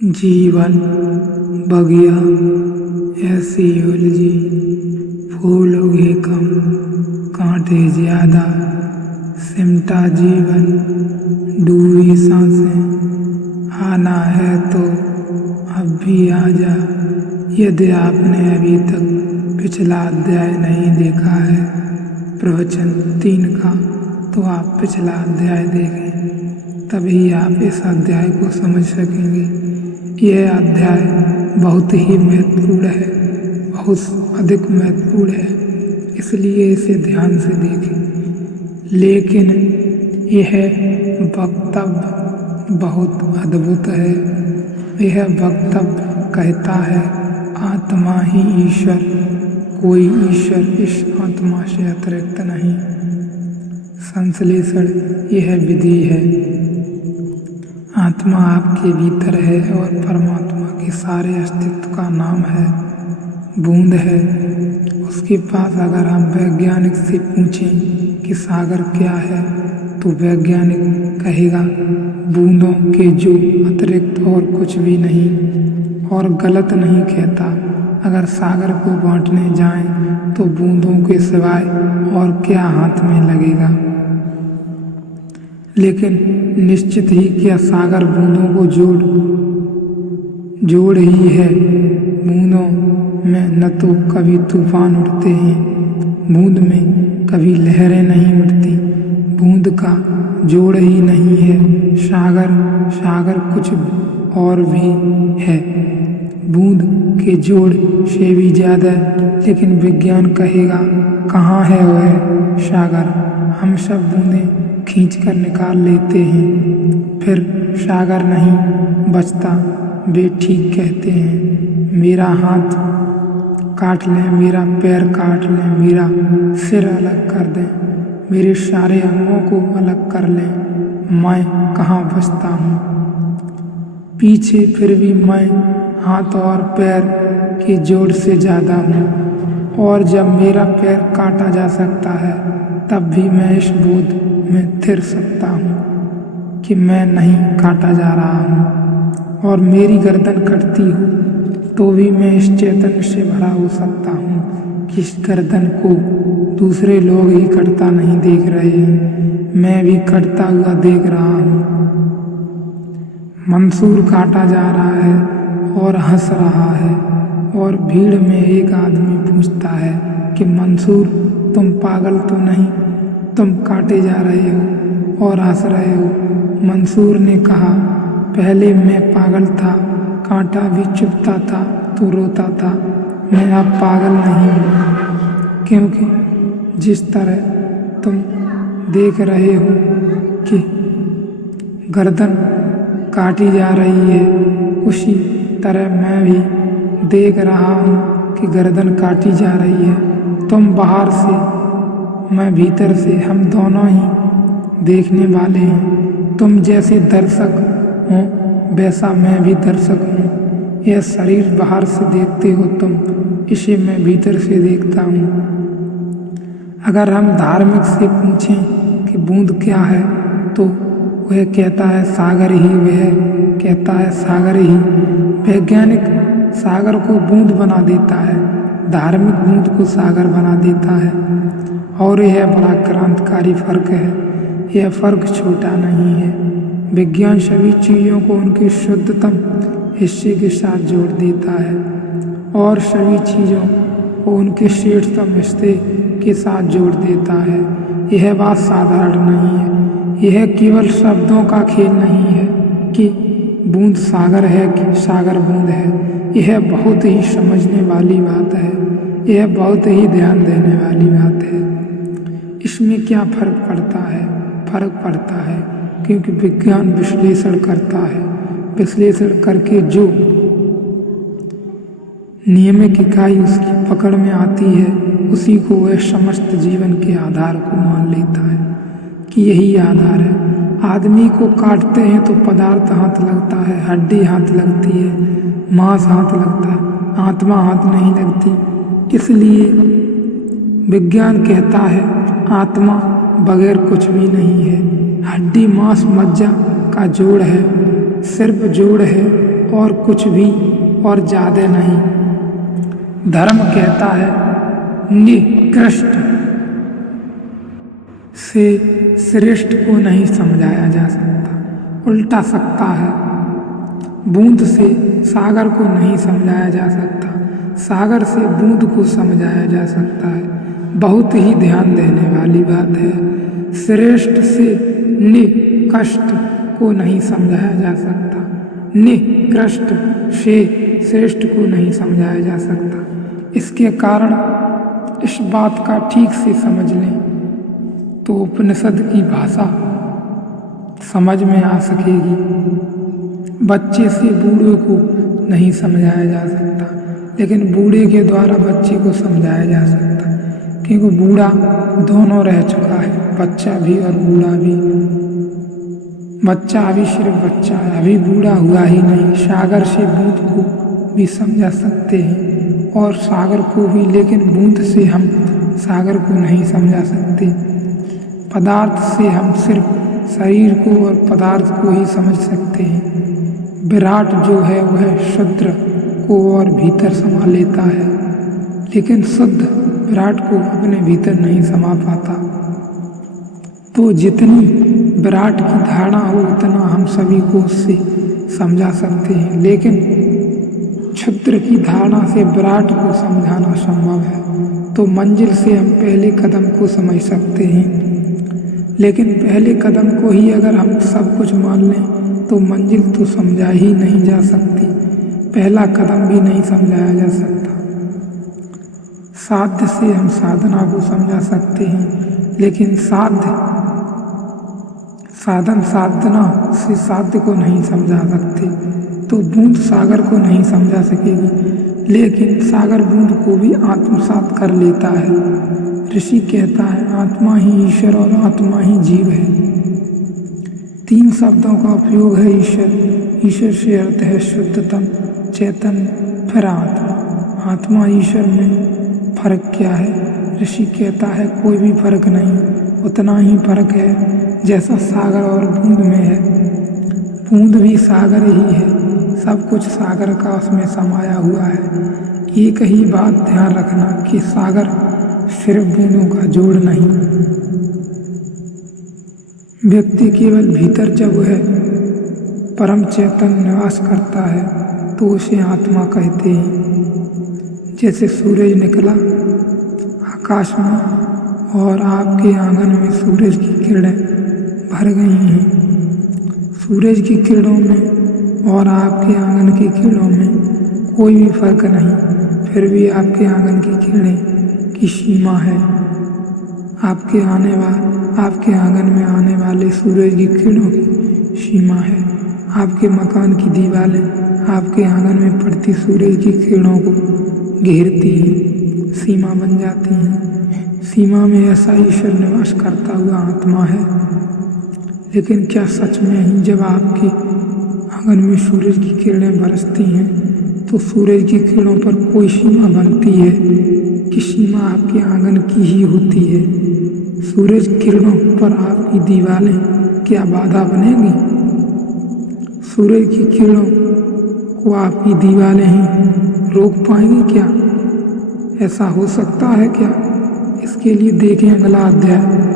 जीवन बगिया ऐसी उलझी, फूल उगे कम, कांटे ज्यादा, सिमटा जीवन, डूबी सांसें। आना है तो अब भी आजा, यदि आपने अभी तक पिछला अध्याय नहीं देखा है प्रवचन 3 का, तो आप पिछला अध्याय देखें, तभी आप इस अध्याय को समझ सकेंगे। यह अध्याय बहुत ही महत्वपूर्ण है, बहुत अधिक महत्वपूर्ण है, इसलिए इसे ध्यान से देखें। लेकिन यह वक्तव्य बहुत अद्भुत है। यह वक्तव्य कहता है आत्मा ही ईश्वर, कोई ईश्वर इस आत्मा से अतिरिक्त नहीं। संश्लेषण यह विधि है। आत्मा आपके भीतर है और परमात्मा के सारे अस्तित्व का नाम है, बूंद है। उसके पास अगर हम वैज्ञानिक से पूछें कि सागर क्या है, तो वैज्ञानिक कहेगा बूंदों के जो अतिरिक्त और कुछ भी नहीं, और गलत नहीं कहता। अगर सागर को बांटने जाएं तो बूंदों के सिवाय और क्या हाथ में लगेगा। लेकिन निश्चित ही क्या सागर बूंदों को जोड़ ही है। बूंदों में न तो कभी तूफान उठते हैं, बूंद में कभी लहरें नहीं उठती, बूंद का जोड़ ही नहीं है। सागर कुछ और भी है, बूंद के जोड़ से भी ज्यादा, लेकिन विज्ञान कहेगा कहाँ है वह सागर। हम सब बूंदें खींच कर निकाल लेते हैं, फिर सागर नहीं बचता। वे ठीक कहते हैं। मेरा हाथ काट लें, मेरा पैर काट लें, मेरा सिर अलग कर दें, मेरे सारे अंगों को अलग कर लें, मैं कहाँ बचता हूँ पीछे। फिर भी मैं हाथ और पैर के जोड़ से ज्यादा हूँ, और जब मेरा पैर काटा जा सकता है तब भी मैं इस बोध में थिर सकता हूँ कि मैं नहीं काटा जा रहा हूँ, और मेरी गर्दन कटती हो तो भी मैं इस चैतन्य से भरा हो सकता हूँ कि इस गर्दन को दूसरे लोग ही कटता नहीं देख रहे हैं, मैं भी कटता हुआ देख रहा हूँ। मंसूर काटा जा रहा है और हंस रहा है, और भीड़ में एक आदमी पूछता है कि मंसूर तुम पागल तो नहीं, तुम काटे जा रहे हो और हंस रहे हो। मंसूर ने कहा पहले मैं पागल था, कांटा भी चुभता था तो रोता था, मैं अब पागल नहीं हूँ। क्योंकि जिस तरह तुम देख रहे हो कि गर्दन काटी जा रही है, उसी तरह मैं भी देख रहा हूँ कि गर्दन काटी जा रही है। तुम बाहर से, मैं भीतर से, हम दोनों ही देखने वाले हैं। तुम जैसे दर्शक हो वैसा मैं भी दर्शक हूँ। यह शरीर बाहर से देखते हो तुम, इसे मैं भीतर से देखता हूँ। अगर हम धार्मिक से पूछें कि बूंद क्या है, तो वह कहता है सागर ही, वह कहता है सागर ही। वैज्ञानिक सागर को बूंद बना देता है, धार्मिक बूंद को सागर बना देता है, और यह बड़ा क्रांतिकारी फर्क है। यह फर्क छोटा नहीं है। विज्ञान सभी चीजों को उनके शुद्धतम हिस्से के साथ जोड़ देता है, और सभी चीजों को उनके श्रेष्ठतम हिस्से के साथ जोड़ देता है। यह बात साधारण नहीं है। यह केवल शब्दों का खेल नहीं है कि बूंद सागर है कि सागर बूंद है। यह बहुत ही समझने वाली बात है, यह बहुत ही ध्यान देने वाली बात है। इसमें क्या फर्क पड़ता है? फर्क पड़ता है क्योंकि विज्ञान विश्लेषण करता है। विश्लेषण करके जो नियमिक इकाई उसकी पकड़ में आती है, उसी को वह समस्त जीवन के आधार को मान लेता है कि यही आधार है। आदमी को काटते हैं तो पदार्थ हाथ लगता है, हड्डी हाथ लगती है, मांस हाथ लगता है, आत्मा हाथ नहीं लगती। इसलिए विज्ञान कहता है आत्मा बगैर कुछ भी नहीं है। हड्डी मांस मज्जा का जोड़ है, सिर्फ जोड़ है, और कुछ भी और ज्यादा नहीं। धर्म कहता है निकृष्ट से श्रेष्ठ को नहीं समझाया जा सकता, उल्टा सकता है। बूंद से सागर को नहीं समझाया जा सकता, सागर से बूंद को समझाया जा सकता है। बहुत ही ध्यान देने वाली बात है। श्रेष्ठ से निकृष्ट को नहीं समझाया जा सकता, निकृष्ट से श्रेष्ठ को नहीं समझाया जा सकता। इसके कारण इस बात का ठीक से समझ लें तो उपनिषद की भाषा समझ में आ सकेगी। बच्चे से बूढ़े को नहीं समझाया जा सकता, लेकिन बूढ़े के द्वारा बच्चे को समझाया जा सकता, क्योंकि बूढ़ा दोनों रह चुका है, बच्चा भी और बूढ़ा भी। बच्चा अभी सिर्फ बच्चा है, अभी बूढ़ा हुआ ही नहीं। सागर से बूंद को भी समझा सकते हैं और सागर को भी, लेकिन बूंद से हम सागर को नहीं समझा सकते। पदार्थ से हम सिर्फ शरीर को और पदार्थ को ही समझ सकते हैं। विराट जो है वह शुद्र को और भीतर समा लेता है, लेकिन शुद्ध विराट को अपने भीतर नहीं समा पाता। तो जितनी विराट की धारणा हो उतना हम सभी को उससे समझा सकते हैं, लेकिन क्षुद्र की धारणा से विराट को समझाना संभव है। तो मंजिल से हम पहले कदम को समझ सकते हैं, लेकिन पहले कदम को ही अगर हम सब कुछ मान लें तो मंजिल तो समझा ही नहीं जा सकती, पहला कदम भी नहीं समझाया जा सकता। साध्य से हम साधना को समझा सकते हैं, लेकिन साधन साधना से साध्य को नहीं समझा सकते। तो बूंद सागर को नहीं समझा सकेगी, लेकिन सागर बूंद को भी आत्मसात कर लेता है। ऋषि कहता है आत्मा ही ईश्वर और आत्मा ही जीव है। 3 शब्दों का उपयोग है ईश्वर। ईश्वर से अर्थ है शुद्धतम चैतन्य, फिर आत्मा। आत्मा ईश्वर में फर्क क्या है? ऋषि कहता है कोई भी फर्क नहीं, उतना ही फर्क है जैसा सागर और बूंद में है। बूंद भी सागर ही है, सब कुछ सागर का उसमें समाया हुआ है। एक ही बात ध्यान रखना कि सागर सिर्फ बूंदों का जोड़ नहीं। व्यक्ति केवल भीतर जब वह परम चैतन्य निवास करता है तो उसे आत्मा कहते हैं। जैसे सूरज निकला आकाश में और आपके आंगन में सूरज की किरणें भर गई हैं। सूरज की किरणों में और आपके आंगन की किरणों में कोई भी फर्क नहीं, फिर भी आपके आंगन की किरणें की सीमा है। आपके आंगन में आने वाले सूरज की किरणों की सीमा है। आपके मकान की दीवारें आपके आंगन में पड़ती सूरज की किरणों को घेरती हैं, सीमा बन जाती हैं। सीमा में ऐसा ईश्वर निवास करता हुआ आत्मा है। लेकिन क्या सच में ही जब आपके आंगन में सूरज की किरणें बरसती हैं तो सूरज की किरणों पर कोई सीमा बनती है कि सीमा आपके आंगन की ही होती है? सूरज किरणों पर आपकी दीवारें क्या बाधा बनेगी? सूरज की किरणों को आपकी दीवारें ही रोक पाएंगी क्या? ऐसा हो सकता है क्या? इसके लिए देखें अगला अध्याय।